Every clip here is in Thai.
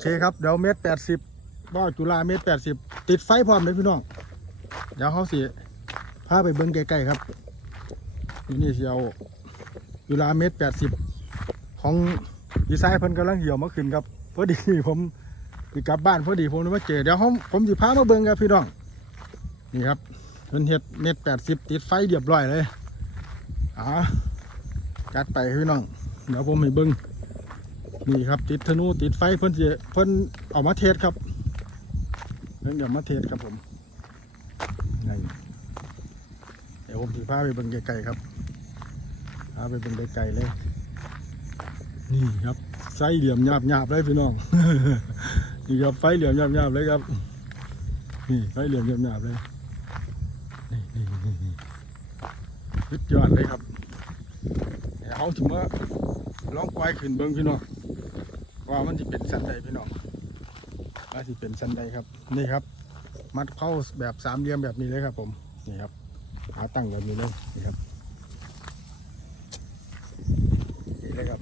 เคครับเดี๋ยวเมตรแปดสิบบ่อจุฬาเมตรแปดสิบติดไฟพร้อมเลยพี่น้องเดี๋ยวเขาสิพาไปเบิ้งใกล้ๆครับนี่นี่สิเอาจุฬาเมตรแปดสิบของดีไซน์เพิ่นกำลังเหี่ยวมาขึ้นครับพอดีผมสิกลับบ้านพอดีผมเลยมาเจอเดี๋ยวผมผมสิพามาเบิ้งครับพี่น้องนี่ครับเพิ่นเฮ็ดเมตรแปดสิบติดไฟเรียบร้อยเลยอ่าจัดไปพี่น้องเดี๋ยวผมให้เบิ้ง นี่ครับ ติดธนูติดไฟเพิ่นสิเพิ่นเอามาเทสครับเพิ่นเอามาเทสครับผมนี่เดี๋ยวผมสิพาไปเบิ่งไกลๆครับพาไปเบิ่งไกลๆเลย นี่ครับไฟเหลี่ยมหยาบๆเลยพี่น้องนี่ครับไฟเหลี่ยมหยาบๆเลยครับ นี่ไฟเหลี่ยมหยาบๆเลยนี่นี่นี่นี่สุดยอดเลยครับเดี๋ยวเอาถึงว่าลองปล่อยขึ้นเบิ่งพี่น้อง ว่ามันจะเป็นสันใดพี่น้องว่าจะเป็นสันใดครับ นี่ครับ มัดเข้าแบบสามเหลี่ยมแบบนี้เลยครับ ผม นี่ครับ หาตั้งแบบนี้เลยนี่ครับนี่เลยครับ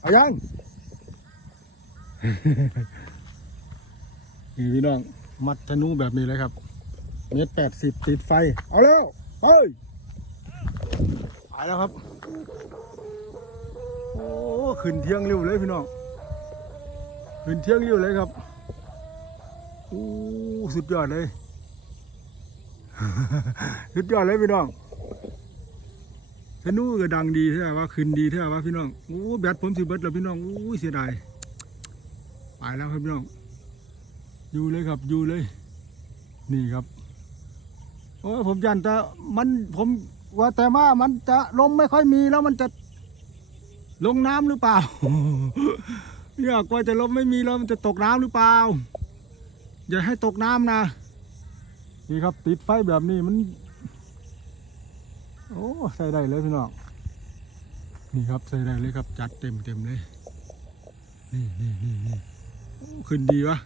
เอายังนี่พี่น้อง มัดธนูแบบนี้เลยครับ เมตรแปดสิบติดไฟ เอาแล้วไปไปแล้วครับ โอ้ ขึ้นเที่ยงเร็วเลยพี่น้อง ขึ้นเที่ยงเร็วเลยครับอู้สุดยอดเลย สุดยอดเลยพี่น้องธนูก็ดังดีใช่ไหมว่าขึ้นดีใช่ไหมว่าพี่น้องโอ้แบตผมสิเบิดแล้วพี่น้องอู้เสียดายไปแล้วครับพี่น้อง อยู่เลยครับอยู่เลย นี่ครับโอ้ผมยันแต่มันผมว่าแต่ว่ามันจะลมไม่ค่อยมีแล้วมันจะลงน้ำหรือเปล่า เนี่ยกว่าจะลมไม่มีแล้วมันจะตกน้ำหรือเปล่า อย่าให้ตกน้ำนะ นี่ครับติดไฟแบบนี้มัน โอ้ใส่ได้เลยพี่น้อง นี่ครับใส่ได้เลยครับ จัดเต็มเต็มเลย นี่นี่นี่นี่ขึ้นดีวะ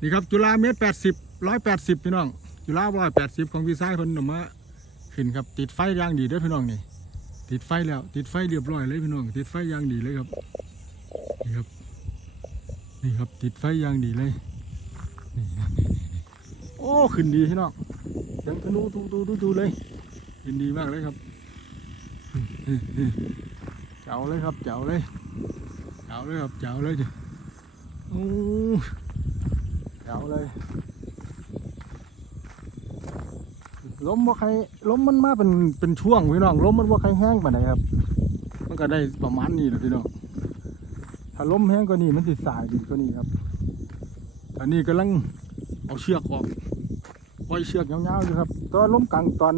นี่ครับจุฬาเมตรแปดสิบร้อยแปดสิบพี่น้อง จุฬาร้อยแปดสิบของพี่ซ้ายเพิ่นหนุ่มมาขึ้นครับ ติดไฟย่างดีด้วยพี่น้องนี่ ติดไฟแล้ว ติดไฟเรียบร้อยเลยพี่น้อง ติดไฟย่างดีเลยครับ นี่ครับ นี่ครับติดไฟอย่างดีเลย นี่นี่นี่โอ้ขึ้นดีพี่น้องเสียงธนูตูตูตูตูเลยขึ้นดีมากเลยครับเจ๋วเลยครับเจ๋วเลยเจ๋วเลยครับเจ๋วเลยโอ้เจ๋วเลยล้มว่าใครล้มมันมาเป็นเป็นช่วงพี่น้องล้มมันว่าใครแห้งไปไหนครับ มันก็ได้ประมาณนี้แหละพี่น้อง ถ้าลมแห้งกว่านี้มันสิสายดีกว่านี้ครับตอนนี้กำลังเอาเชือกออกปล่อยเชือกยาวๆอยู่ครับตอนลมกลางตอน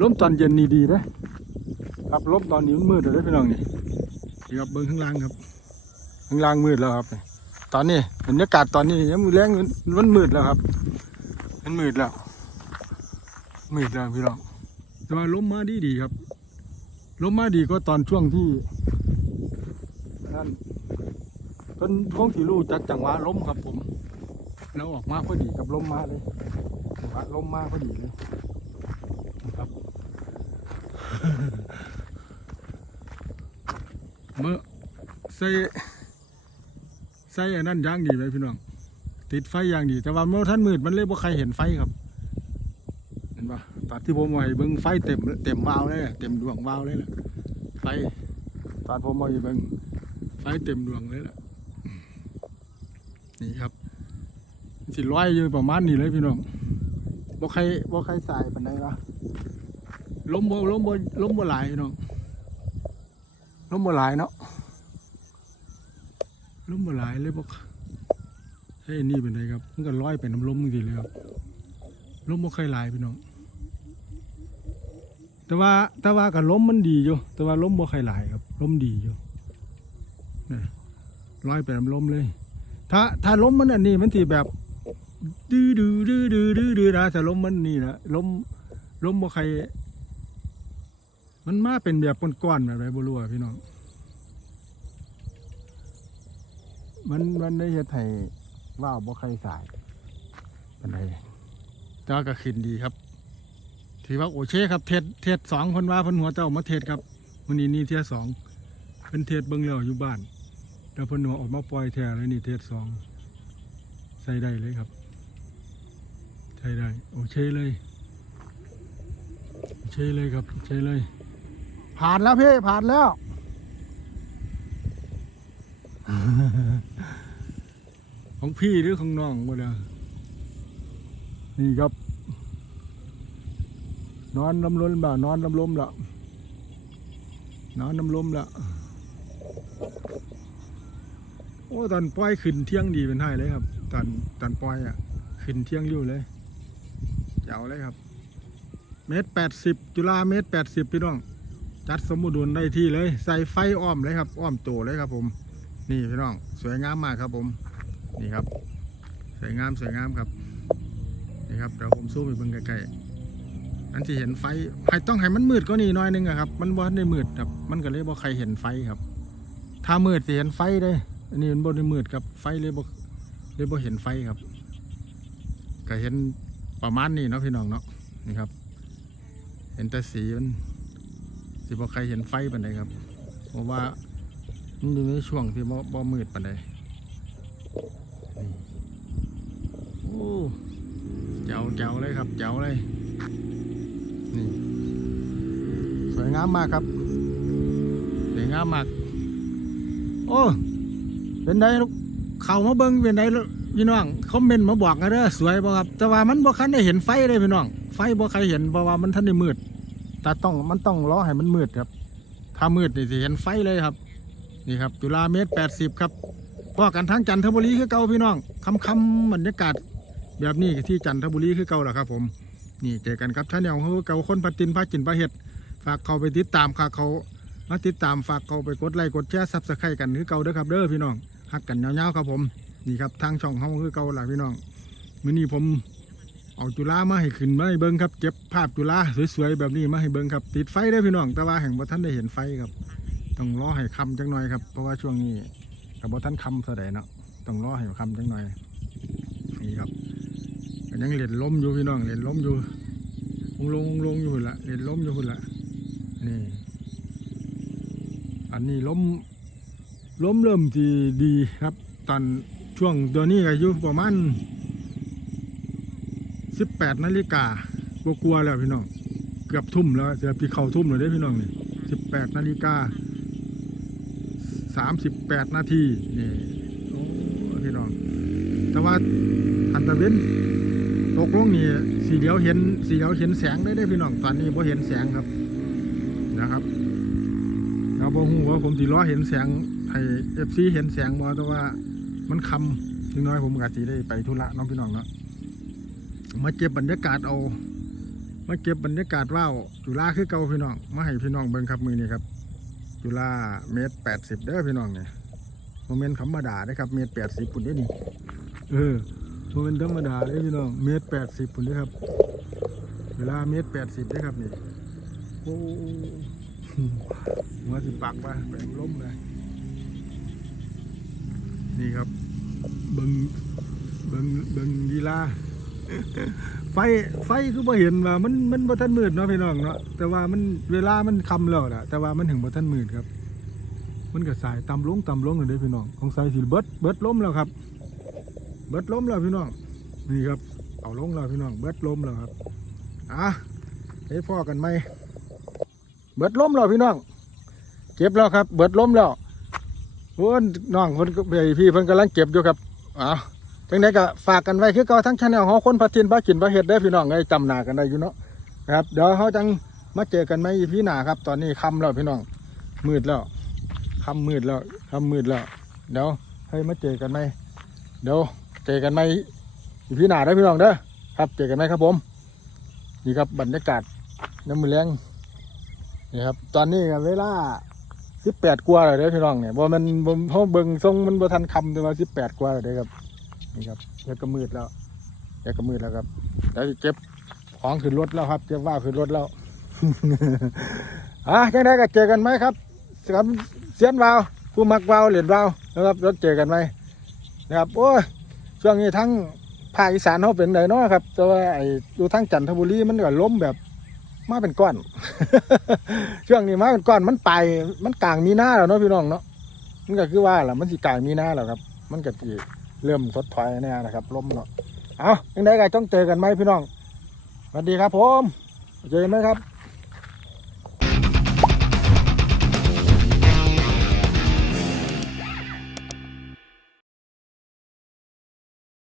ล้มตอนเย็นนี่ดีนะครับล้มตอนนี้มันมืดเลยพี่น้องนี่นี่ครับเบิ้งข้างล่างครับ ข้างล่างมืดแล้วครับ ตอนนี้บรรยากาศตอนนี้ยังมืดแรงมันมันมืดแล้วครับ มันมืดแล้ว มืดแล้วพี่น้องแต่ว่าลมมาดีดีครับล้มมาดีก็ตอนช่วงที่นั่น พิ่นคงสิรู้จักจังหวะล้มครับผมแล้วออกมาพอดีกับลมมาเลยจังหวะลมมาพอดีเลยนะครับเมื่อใส่ใส่อันนั้นย่างดีเลยพี่น้องติดไฟอย่างดี แต่ว่าเมื่อท่านมืดมันเลยบ่าใครเห็นไฟครับ เห็นปะตอนที่ผมมาให้เบิ่งไฟเต็มเต็มวาวเลยเต็มดวงวาวเลยล่ะไฟตอนผมมาให้เบิ่งไฟเต็มดวงเลยล่ะ นี่ครับ สิร้อยอยู่ประมาณนี้เลยพี่น้องบ่ใครบ่ใครสายปานใดวะล้มบ่ล้มบ่ล้มบ่หลายพี่น้องล้มบ่หลายเนาะล้มบ่หลายเลยบ่เฮ้ยนี่เป็นไงครับมันก็ร้อยไปน้ำล้มจริงๆเลยครับล้มบ่เคยหลายพี่น้องแต่ว่าแต่ว่ากับลมมันดีอยู่แต่ว่าล้มบ่เคยหลายครับล้มดีอยู่นี่ลอยไปน้ำลมเลย ถ้าถ้าล้มมันอันนี้มันสิแบบดื้อดื้อดื้อดื้อดื้อดื้อนะแต่ล้มมันนี่นะล้มล้มบ่ใคร มันมาเป็นแบบก้อนๆแบบไรบ่รู้อะพี่น้องมันมันได้เฮ็ดให้ว่าวบ่ใครสายเป็นไรแต่ว่าก็ขึ้นดีครับถือว่าโอเคครับเทศเทศสองคนว่าเพันหัวเจ้ามาเทศครับวันนี้นี่เทศสองเป็นเทศเบิ้งแล้วอยู่บ้าน แล้วพนเอออกมาปล่อยแท้เลยนี่เทสสองใส่ได้เลยครับ ใช้ได้ โอเคเลยโอเคเลยครับโอเคเลย ผ่านแล้วพี่ผ่านแล้ว ของพี่หรือของน้องบ่เด้อนี่ครับ นอนน้ำล้นบ่านอนน้ำล้มละนอนน้ำล้มละ โอ้ตอนปล่อยขึ้นเที่ยงดีเป็นไทยเลยครับตอนตอนปล่อยอะ ขึ้นเที่ยงอยู่เลยเจ๋วเลยครับ เมตรแปดสิบจุฬาเมตรแปดสิบพี่น้อง จัดสมดุลได้ที่เลย ใส่ไฟอ้อมเลยครับ อ้อมโตเลยครับ ผม นี่พี่น้อง สวยงามมากครับผม นี่ครับ สวยงามสวยงามครับ นี่ครับเดี๋ยวผมซูมไปเบิ่งใกล้ๆอันที่เห็นไฟให้ต้องให้มันมืดก็นี่หน้อยหนึงอะครับ มันบ่ได้มืดครับ มันก็เลยบ่ใครเห็นไฟครับ ถ้ามืดสิเห็นไฟเลย อันนี้มันบ่ได้มืดครับ ไฟเลยบ่เลยบ่เห็นไฟครับ ก็เห็นประมาณนี้เนาะพี่น้องเนาะนี่ครับ เห็นแต่สีมันสิบ่ใครเห็นไฟปานใดครับ เพราะว่ามันอยู่ในช่วงที่บ่บ่มืดปานใดโอ้เจ๋วเจ๋วเลยครับเจ๋วเลยนี่สวยงามมากครับสวยงามมาก โอ้ เป็นไงลูกเข้ามาเบิ้งเป็นไงลูกพี่น้องคอมเมนต์มาบอกกันเด้อสวยบ่ครับ แต่ว่ามันบ่คันได้เห็นไฟเลยพี่น้อง ไฟบ่ใครเห็นเพราะว่ามันทันได้มืดแต่ต้องมันต้องรอให้มันมืดครับ ถ้ามืดนี่สิเห็นไฟเลยครับ นี่ครับ จุฬาเมตรแปดสิบครับพ่อกันทั้งจันทบุรีคือเก่าพี่น้องคำคำบรรยากาศแบบนี้ที่จันทบุรีคือเก่าแหละครับ ผม นี่เจอกันครับท่านเนวคือเก่าคนพัดตินพัดจินพัดเห็ดฝากเขาไปติดตามค่ะเขามาติดตามฝากเขาไปกดไลค์กดแชร์ซับสไครต์กันคือเก่าเด้อครับเด้อพี่น้อง ฮักกันยาวๆครับผมนี่ครับทางช่องเขาคือเก่าหละพี่น้องมื้อนี้ผมเอาจุฬามาให้ขึ้นมาให้เบิ้งครับเก็บภาพจุฬาสวยๆแบบนี้มาให้เบิ้งครับ ติดไฟได้พี่น้อง แต่ว่าแห่งบ่ท่านได้เห็นไฟครับต้องรอให้คำจังหน่อยครับเพราะว่าช่วงนี้กับบ่ท่านคำเสดเนาะต้องรอให้คำจังหน่อยนี่ครับยังเล่นล้มอยู่พี่น้องเล่นล้มอยู่ลงลงลงอยู่หุ่นละเล่นล้มอยู่หุ่นละนี่อันนี้ล้ม ล้มเริ่มที่ดีครับ ตอนช่วงตัวนี้ก็อยู่ประมาณสิบแปดนาฬิกากลัวแล้วพี่น้อง เกือบทุ่มแล้วจะพี่เข้าทุ่มเลยได้พี่น้องนี่สิบแปดนาฬิกาสามสิบแปดนาทีนี่โอ้พี่น้อง แต่ว่าอันตะเวนตกลงนี่สีเดียวเห็นสีเดียวเห็นแสงได้ได้พี่น้องตอนนี้บ่เห็นแสงครับนะครับเราบ่ฮู้ว่าผมสิรอเห็นแสง ให้ FC เห็นแสงบ่แต่ว่ามันคำนิดน้อยผมก็สิได้ไปธุระน้องพี่น้องเนาะมาเก็บบรรยากาศเอา มาเก็บบรรยากาศว่าวจุฬาคือเก่าพี่น้องมาให้พี่น้องเบิ่งครับมือนี้ครับ จุฬาเมตรแปดสิบเด้อพี่น้องเนี่ยโมเมนต์ธรรมดาได้ครับเมตรแปดสิบปุ่นได้นี่เออโมเมนต์ธรรมดาได้พี่น้องเมตรแปดสิบปุ่นได้ครับเวลาเมตรแปดสิบได้ครับนี่โอ้หัวสิปักปะแปลงล้มเลย นี่ครับ เบิงเบิงเบิงดีลาไฟไฟคือบ่เห็นว่ามันมันบ่ทันมืดเนาะพี่น้องเนาะแต่ว่ามันเวลามันค่ำแล้วนะแต่ว่ามันถึงบ่ทันมืดครับ มันก็สายต่ำลงต่ำลงเลยเด้พี่น้องของสายสิเบิดเบิดล้มแล้วครับ เบิดล้มแล้วพี่น้องนี่ครับเอาลงแล้วพี่น้องเบิดล้มแล้วครับอะให้พ่อกันไหมเบิดล้มแล้วพี่น้อง เก็บแล้วครับ เบิดล้มแล้ว โอ้ยน้องเพิ่นก็พี่เพิ่นกำลังเก็บอยู่ครับอะจังไดก็ฝากกันไว้คือเก่าทั้งชาแนลขอคนพัทินพระกินพระเห็ดได้อพี่น้องไงจำหน้ากันได้อยู่เนาะนะครับเดี๋ยวเขาจังมาเจอกันไหมพี่หนาครับ ตอนนี้ค่ำแล้วพี่น้องมืดแล้วคำมืดแล้วคำมืดแล้วเดี๋ยวให้มาเจอกันไหมเดี๋ยวเจอกันไหมพี่หนาได้พี่น้องเด้อครับเจอกันไหมครับผมนี่ครับบรรยากาศน้ำมือแรงนี่ครับ ตอนนี้ก็เวลา สิบแปดกว่าเลยเด้อพี่น้องเนี่ยบ่มันบ่เพราะเบิ่งทรงมันบ่ทันคำแต่ว่าสิบแปดกว่าเลยเด้อครับนี่ครับเดี๋ยวก็มืดแล้วเดี๋ยวก็มืดแล้วครับเดี๋ยวเก็บของขึ้นรถแล้วครับเก็บว่าวขึ้นรถแล้วอะจังไดก็เจอกันไหมครับครับเสียนวาวผู้มักวาวเหรียญวาวนะครับรถเจอกันไหมนะครับโอ้ยช่วงนี้ทั้งภาคอีสานเขาเป็นไดเนาะครับแต่ว่าไอ้ดูทั้งจันทบุรีมันก็ล้มแบบ มาเป็นก้อน ช่วงนี้มาเป็นก้อนมันไปมันกลางมีหน้าแล้วเนาะพี่น้องเนาะมันก็คือว่าแหละมันสิกลางมีหน้าแล้วครับ มันก็สิเริ่มทดถอยแน่นะครับล้มเนาะเอายังไงก็ต้องเจอกันไหมพี่น้องสวัสดีครับผมเจอกันไหมครับ